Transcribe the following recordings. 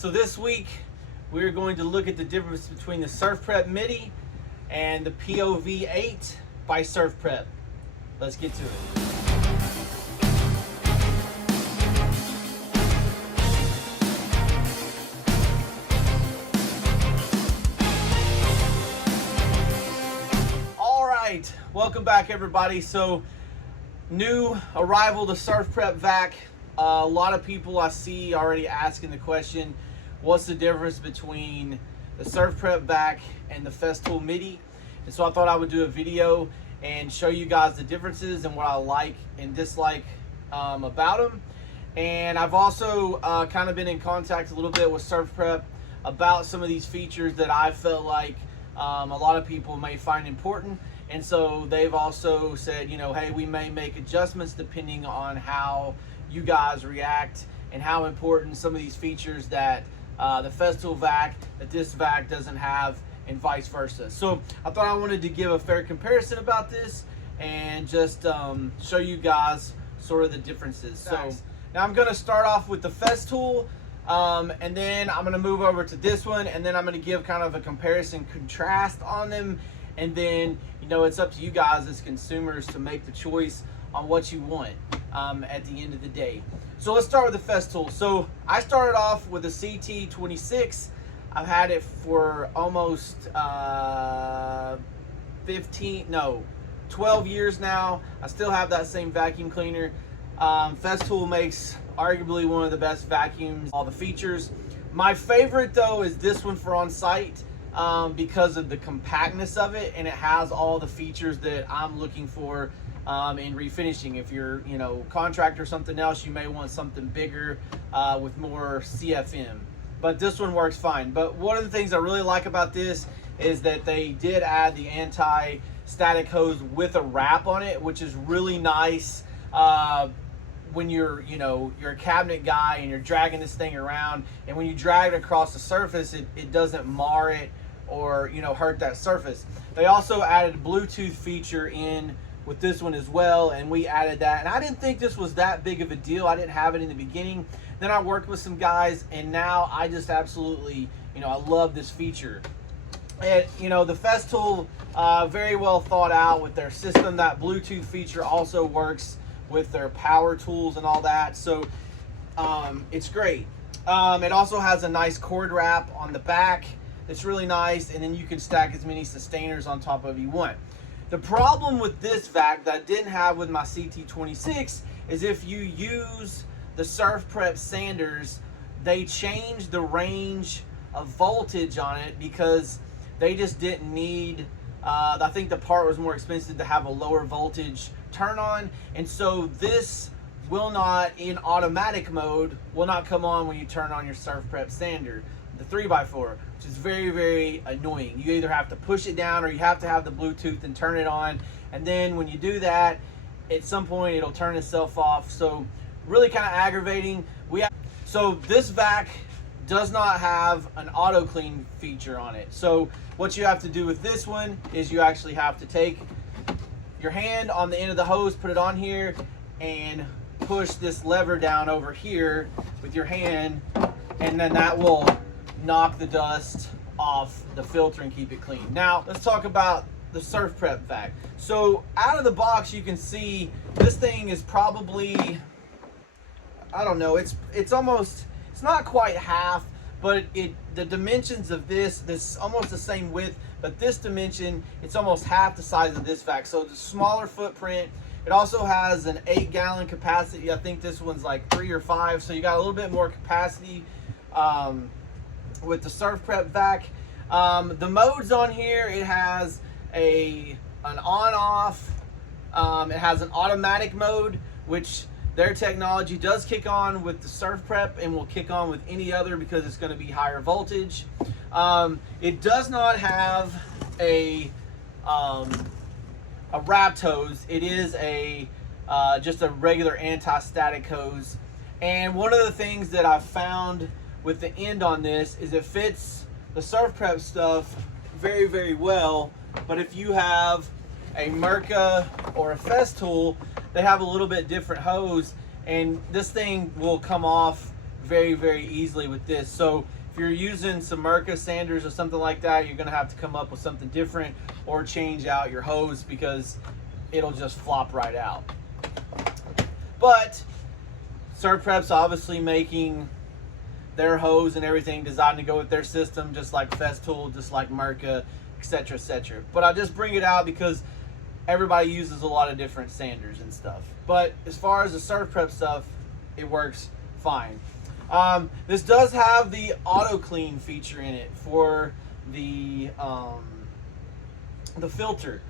So this week we're going to look at the difference between the SurfPrep Midi and the Pov-8 by SurfPrep. Let's get to it. All right, welcome back everybody. So new arrival to SurfPrep Vac. A lot of people I see already asking the question, what's the difference between the SurfPrep Vac and the Festool Midi? And so I thought I would do a video and show you guys the differences and what I like and dislike about them. And I've also kind of been in contact a little bit with SurfPrep about some of these features that I felt like a lot of people may find important. And so they've also said, you know, hey, we may make adjustments depending on how you guys react and how important some of these features that the Festool Vac, that this Vac doesn't have, and vice versa. So I thought I wanted to give a fair comparison about this and just show you guys sort of the differences. So now I'm gonna start off with the Festool and then I'm gonna move over to this one, and then I'm gonna give kind of a comparison contrast on them. And then, you know, it's up to you guys as consumers to make the choice on what you want at the end of the day. So let's start with the Festool. So I started off with a CT26. I've had it for almost 12 years now. I still have that same vacuum cleaner. Festool makes arguably one of the best vacuums, all the features. My favorite though is this one for on site. Because of the compactness of it, and it has all the features that I'm looking for in refinishing. If you're, you know, contractor or something else, you may want something bigger with more CFM. But this one works fine. But one of the things I really like about this is that they did add the anti-static hose with a wrap on it, which is really nice. When you're, you know, you're a cabinet guy and you're dragging this thing around, and when you drag it across the surface, it doesn't mar it or, you know, hurt that surface. They also added a Bluetooth feature in with this one as well, and we added that. And I didn't think this was that big of a deal. I didn't have it in the beginning. Then I worked with some guys, and now I just absolutely, you know, I love this feature. And, you know, the Festool, very well thought out with their system. That Bluetooth feature also works with their power tools and all that, so it's great. It also has a nice cord wrap on the back that's really nice, and then you can stack as many sustainers on top of you want. The problem with this vac that I didn't have with my CT26 is if you use the SurfPrep sanders, they changed the range of voltage on it because they just didn't need, I think the part was more expensive to have a lower voltage turn on, and so this will not, in automatic mode, will not come on when you turn on your SurfPrep sander, the 3x4, which is very, very annoying. You either have to push it down or you have to have the Bluetooth and turn it on, and then when you do that, at some point it'll turn itself off. So really kind of aggravating. So this vac does not have an auto clean feature on it. So what you have to do with this one is you actually have to take your hand on the end of the hose, put it on here, and push this lever down over here with your hand, and then that will knock the dust off the filter and keep it clean. Now let's talk about the SurfPrep Vac. So out of the box, you can see this thing is probably, I don't know, it's almost, it's not quite half, but the dimensions of this almost the same width, but this dimension, it's almost half the size of this vac. So it's a smaller footprint. It also has an 8-gallon capacity. I think this one's like 3 or 5, so you got a little bit more capacity with the SurfPrep Vac. The modes on here, it has an on-off, it has an automatic mode, which their technology does kick on with the SurfPrep and will kick on with any other because it's going to be higher voltage. It does not have a wrapped hose. It is just a regular anti-static hose. And one of the things that I've found with the end on this is it fits the SurfPrep stuff very, very well. But if you have a Merca or a Festool, they have a little bit different hose, and this thing will come off very, very easily with this. So if you're using some Merca sanders or something like that, you're gonna have to come up with something different or change out your hose because it'll just flop right out. But SurfPrep's obviously making their hose and everything designed to go with their system, just like Festool, just like Merca, etc., etc. But I just bring it out because everybody uses a lot of different sanders and stuff. But as far as the SurfPrep stuff, it works fine. This does have the auto clean feature in it for the filter,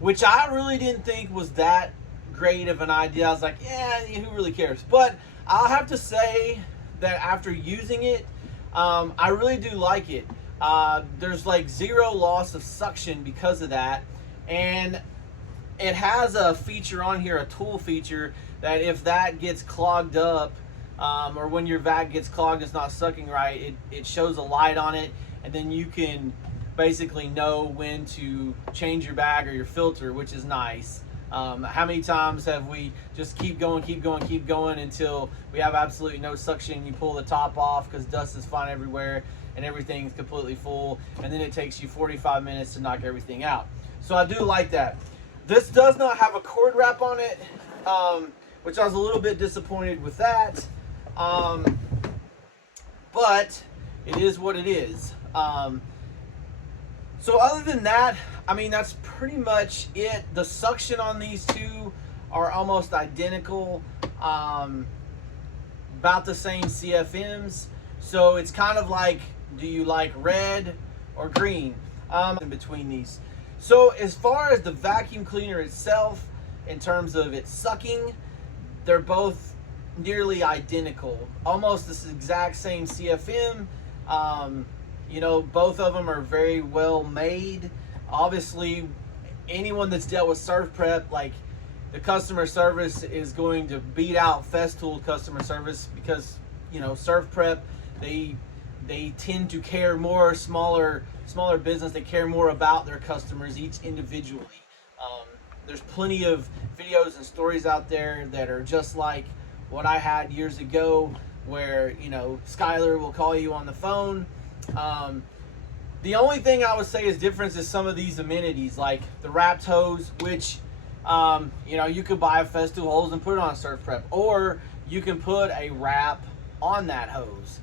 which I really didn't think was that great of an idea. I was like, yeah, who really cares? But I'll have to say that after using it, I really do like it. There's like zero loss of suction because of that, and it has a feature on here, a tool feature, that if that gets clogged up, or when your vac gets clogged, it's not sucking right, it shows a light on it, and then you can basically know when to change your bag or your filter, which is nice. How many times have we just keep going until we have absolutely no suction? You pull the top off because dust is flying everywhere and everything's completely full, and then it takes you 45 minutes to knock everything out. So I do like that. This does not have a cord wrap on it, which I was a little bit disappointed with that. But it is what it is. So other than that, I mean, that's pretty much it. The suction on these two are almost identical, about the same CFMs. So it's kind of like, do you like red or green in between these? So as far as the vacuum cleaner itself, in terms of its sucking, they're both nearly identical, almost this exact same CFM. You know, both of them are very well made. Obviously, anyone that's dealt with SurfPrep, like, the customer service is going to beat out Festool customer service because, you know, SurfPrep, they tend to care more, smaller business. They care more about their customers each individually. There's plenty of videos and stories out there that are just like what I had years ago, where, you know, Skylar will call you on the phone. The only thing I would say is difference is some of these amenities, like the wrapped hose, which, you know, you could buy a Festool hose and put it on SurfPrep, or you can put a wrap on that hose.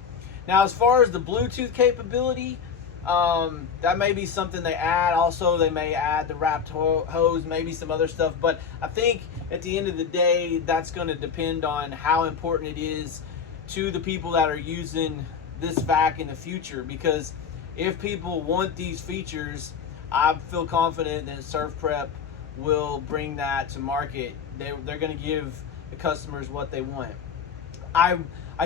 Now, as far as the Bluetooth capability, that may be something they add. Also, they may add the wrapped hose, maybe some other stuff, but I think at the end of the day, that's going to depend on how important it is to the people that are using this vac in the future, because if people want these features, I feel confident that SurfPrep will bring that to market. They're going to give the customers what they want. I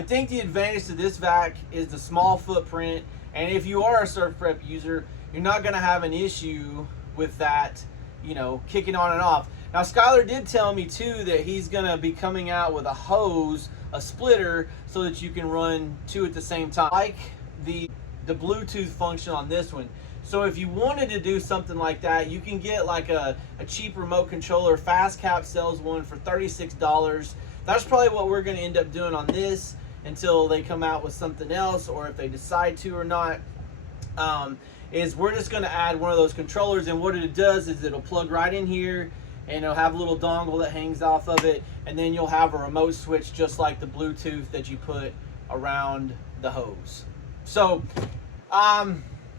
think the advantage to this vac is the small footprint, and if you are a SurfPrep user, you're not going to have an issue with that, you know, kicking on and off. Now, Skylar did tell me too that he's going to be coming out with a hose, a splitter, so that you can run two at the same time, like the Bluetooth function on this one. So if you wanted to do something like that, you can get like a cheap remote controller. FastCap sells one for $36. That's probably what we're going to end up doing on this until they come out with something else, or if they decide to or not. Is we're just going to add one of those controllers, and what it does is it'll plug right in here, and it'll have a little dongle that hangs off of it, and then you'll have a remote switch just like the Bluetooth that you put around the hose. So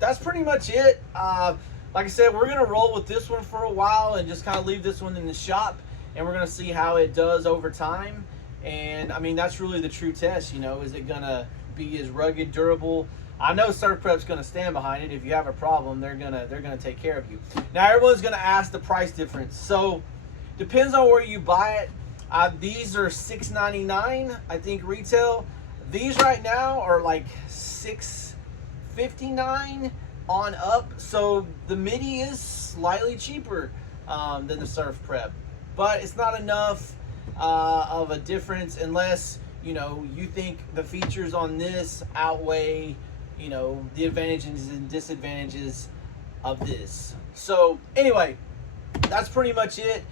that's pretty much it. Like I said, we're going to roll with this one for a while and just kind of leave this one in the shop, and we're going to see how it does over time. And I mean, that's really the true test, you know, is it going to be as rugged, durable? I know SurfPrep's going to stand behind it. If you have a problem, they're gonna take care of you. Now, everyone's going to ask the price difference. So depends on where you buy it. These are $6.99, I think, retail. These right now are like $6.59 on up. So the Midi is slightly cheaper than the SurfPrep, but it's not enough of a difference unless, you know, you think the features on this outweigh, you know, the advantages and disadvantages of this. So anyway, that's pretty much it.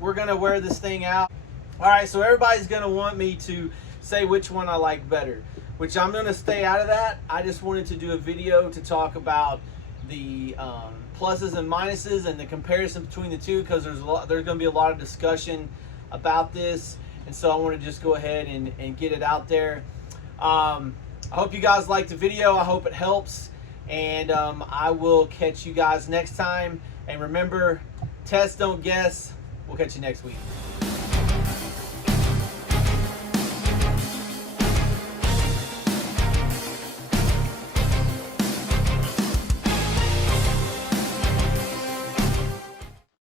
We're gonna wear this thing out. All right, so everybody's gonna want me to say which one I like better, which I'm going to stay out of that. I just wanted to do a video to talk about the pluses and minuses and the comparison between the two, because there's going to be a lot of discussion about this, and so I want to just go ahead and get it out there. I hope you guys liked the video. I hope it helps, and I will catch you guys next time. And remember, test, don't guess. We'll catch you next week.